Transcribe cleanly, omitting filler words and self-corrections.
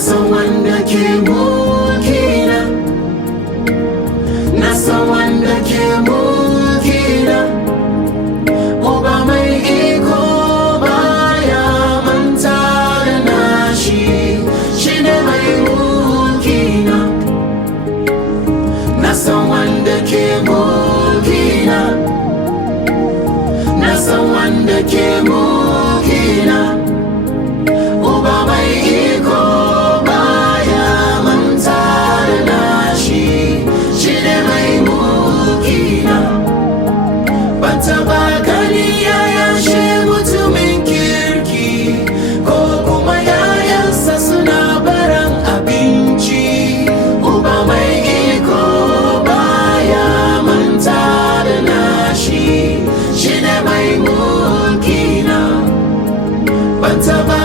san wanda ke mulkina, na san wanda ke mulkina. Uba mai iko baya manta da nashi, shine mai mulkina. Na san wanda ke mulkina, na san wanda ke mulkina. Uba mai iko baya manta da nashi, shine mai mulkina. Ban taba gani ya yashe mutumin kirki, ko kuma yayansa suna baran abinci. Uba mai iko baya manta da nashi, shine mai mulkina. Ban taba